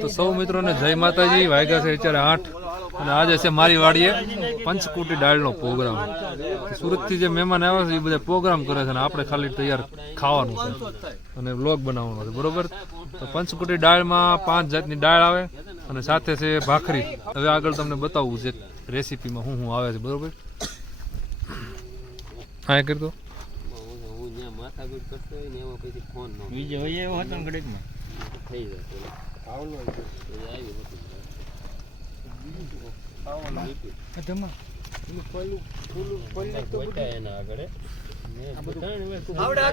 તો સૌ મિત્રોને જય માતાજી. વાગ્યા છે અત્યારે 8 અને આજે છે મારી વાડીએ પંચકુટી દાળનો પ્રોગ્રામ. સુરત થી જે મહેમાન આવ્યા છે એ બધા પ્રોગ્રામ કરે છે અને આપણે ખાલી તૈયાર ખાવાનું છે અને વ્લોગ બનાવવાનો છે, બરોબર. તો પંચકુટી દાળમાં 5 જાતની દાળ આવે અને સાથે છે ભાખરી. હવે આગળ તમને બતાવવું છે રેસીપીમાં શું શું આવે છે, બરોબર. હા કરતો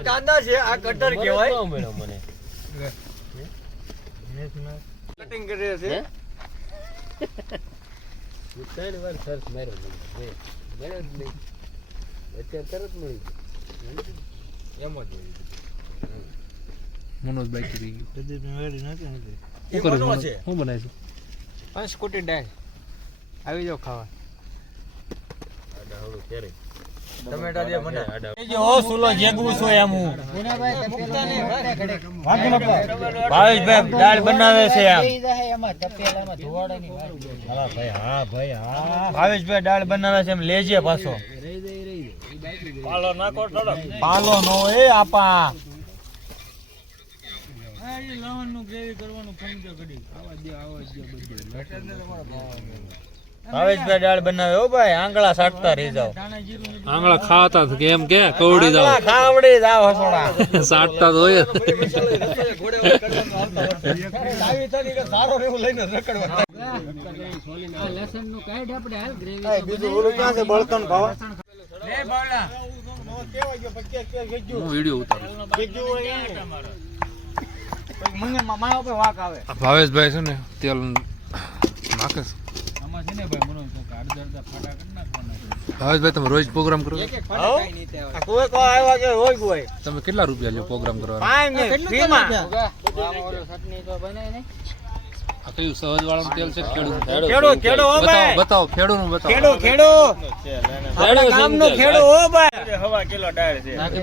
કાંદા છે આ કટર કહેવાય. કટિંગ કરે છે. ત્રણ વાર સર્ચ માર્યો મેળો જ નહીં. અત્યારે તરત મળી ગયું. એમ જ મનોજ બાઈક કરી ગયું. શું બનાવે છે? પંચકુટી દાળ. આવી જાવ ખાવા. ટમેટા દે મને. જો ઓ સુલો જેગવું છું એમ હું. ભાવેશભાઈ દાળ બનાવે છે એમ. ભાવેશભાઈ દાળ બનાવે છે એમ લેજે પાછો. પાલો નાખો થોડો. પાલો નો એ આપા. લવણ નું ગ્રેવી કરવાનું સમજો ઘડી. આવા દે ભાવેશભાઈ દાળ બનાવે હો ભાઈ. આંગળા સાટતા રહી જાવ. આંગળા ખાતા કે એમ કે કવડી જાવ. ખાવડી જાવ હસોડા. સાટતા તો હોય. સારો રેવું લઈને રખડવા. લસણ નું કાઢ આપણે હાલ ગ્રેવી. બીજું ઓલું ક્યાં છે બળતણ ભાવ? લે બાવલા. કેવા ગયો 25 હું વિડિયો ઉતારું. ભાવેશભાઈ છે ને તેલ નાખે છે. ભાવેશભાઈ તમે રોજ પ્રોગ્રામ કરો? તમે કેટલા રૂપિયા લ્યો પ્રોગ્રામ કરવાનો? આ કયું સહજ વાળું તેલ છે? બતાવો ખેડૂ નું બતાવો.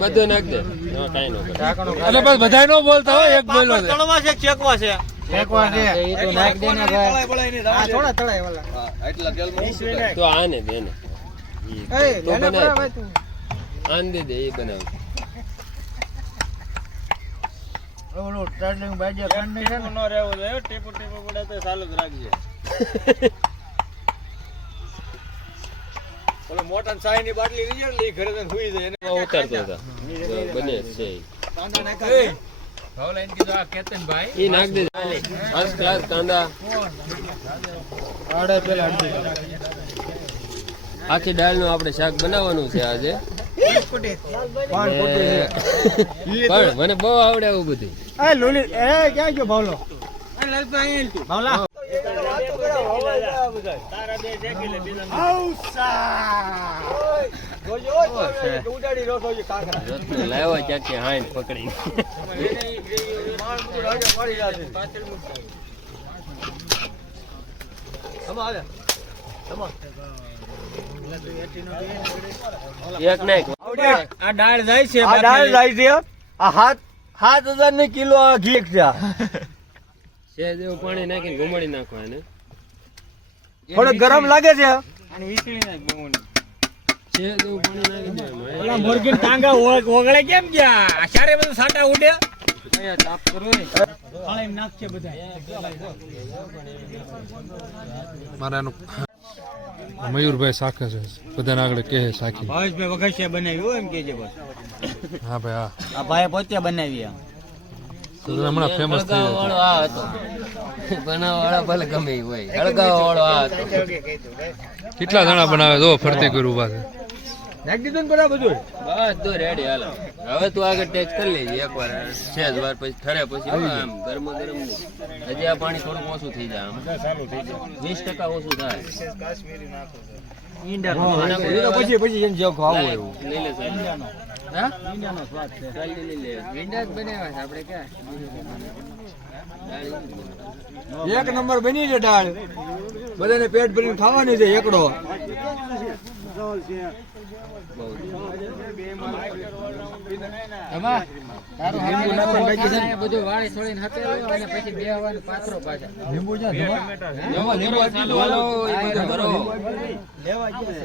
બધું નાખ દે. એટલે બસ બધા નો બોલતા હોય, એક બોલો છે. તો આને દે ને આને દે એ બનાવ. મોટા ચાય ની બાટલી લઈ જાય ઘરે સુઈ જાય. ઉતારતો હતા બને છે. એ નાખ દે. કાંદા આખી દાળ નું આપણે શાક બનાવવાનું છે આજે. મને બહુ આવડે આવું બધું. ક્યાં ગયો ભાવલો? લાવ્યા ક્યાંથી હાઈન પકડી. એક નાખ. આ દાળ જાય છે. આ દાળ જાય છે. આ 7,000 ની કિલો ઘી છે. જેવું પાણી નાખીને ઘુમાડી નાખવા એને. થોડું ગરમ લાગે છે. મુરગી ટાંગા ઓગળે કેમ ગયા? ચારે બધું સાટા ઉડે. મારા મયુરભાઈ શાખે છે બધાને આગળ કે શાખી. ભાવેશભાઈ વઘાસિયા બનાવ્યું એમ કે છે. હા ભાઈ હા. આ ભાઈ પોતે બનાવી. હમણાં ફેમસ થઈ ગયો. બનાવવા વાળા ભલે ગમે હોય. હળગાવા વાળો આ હતો. કેટલા જણા બનાવે જો ફરતી કર્યું પાસે. નાખી દીધું ને બધું બધું રેડી. હાલ હવે તું આગળ ટેક્સ કરી લેજે એકવાર. 6 વાર પછી ઠરે પછી આમ ગરમ ગરમ નહીં. હજી આ પાણી થોડું ઓછું થઈ જાય. આમ 20% ઓછું થાય. પછી એમ જેવું ખાવું એવું લઈ લે સાહેબ. હા ઈંડાનો સ્વાદ છે. ચાલી લઈ લે. ઈંડા જ બનાવ્યા છે આપણે ક્યાં. એક નંબર બની છે દાળ. બધાને પેટ ભરીને ખાવાની છે એકડો. બધું વાળી છોડીને હકેલો અને પછી બેહવાનું પાથરો પાછા લીંબુ એમાં લીંબુ આટલું હાલો, એ બધું કરો.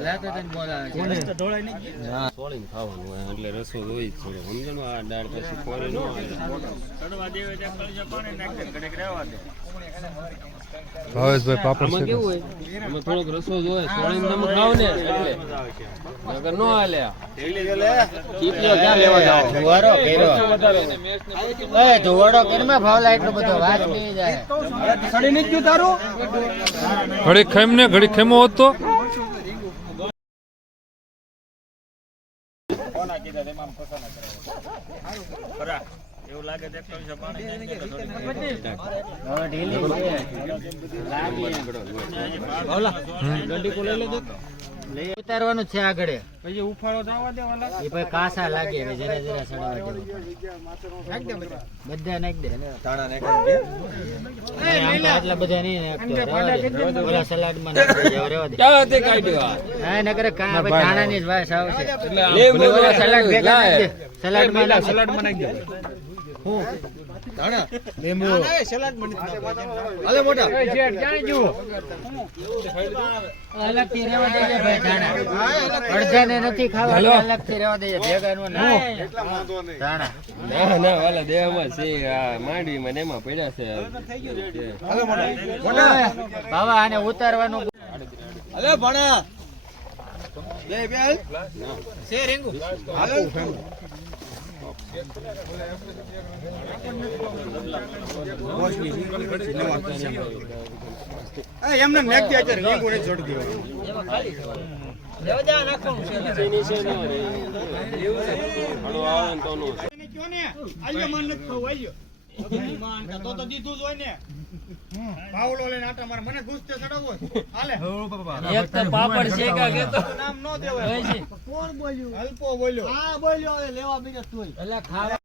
લાગે તને બોલાવે છે હા, સોળીને ખાવાનું હોય એટલે રસો હોય જ છે. સમજો ને, આ દાળ પછી ફોરી ન આવે. ભાવેશભાઈ પાપડ આમાં છે કેવું હોય, આમાં થોડોક રસો જ હોય. સોળીને તમે ખાવ ને એટલે નકર ન હાલે. ચીપલીઓ ક્યાં લેવા જાવ? ધુવાડો કર્યો એ ધુવાડો કરીને ભાવલા એટલો બધો વાત નહીં જાય સડી નહીં ગયું તારું ઘડી ખેમ ને ઘડી ખેમો હોત તો હવે ઢીલી છે ઉતારવાનું છે આગળ પછી ઉફાળો દાવા દેવાના એ પછી કાસા લાગે હવે જરા જરા સડવા દે બધા નાખ દે ધાણા નાખી દે આમ તો આટલા બધા નહીં નાખતો રહેવા દે ઓલા સલાડ માં નાખી દે રહેવા દે ક્યાં તે કાઢ્યો આ? હા નકર કા ધાણા ની જ વાસ આવશે લીંબુ ઓલા સલાડ ભેગા નાખ દે સલાડ માં નાખ નાખી દે. લીંબુ અલે મોટા ક્યાં જુઓ અલગ થી રહેવા દેજે ભાઈ ધાણા અડધાને નથી ખાવા અલગ થી રહેવા દેજે ભેગા નો ના ધાણા ના ના, વાલા દેહમાં છે આ માંડવીમાં ને એમાં પડ્યા છે. બાબા આને ઉતારવાનું અલે ભણા લે બેલ સે રેંગુ હાલો એમને નેક દે અત્યારે લીંબુ ને છોડી દેવા દેવજા નાખવાનું છે નીચે ન રહે. એવું છે. હળો આવે ને તો નો. કયો ને આલ્યો માન નથી ખાવ આલ્યો માન તો દીધું જ હોય ને પાવલો લઈને આટા મારે મને ગુસ્સે ચડાવવો હાલે એક તો પાપડ શેકા કેતો. નામ નો દેવાય કોણ બોલ્યું અલ્પો બોલ્યો હા બોલ્યો હવે લેવા બીજો તું એટલે ખાવા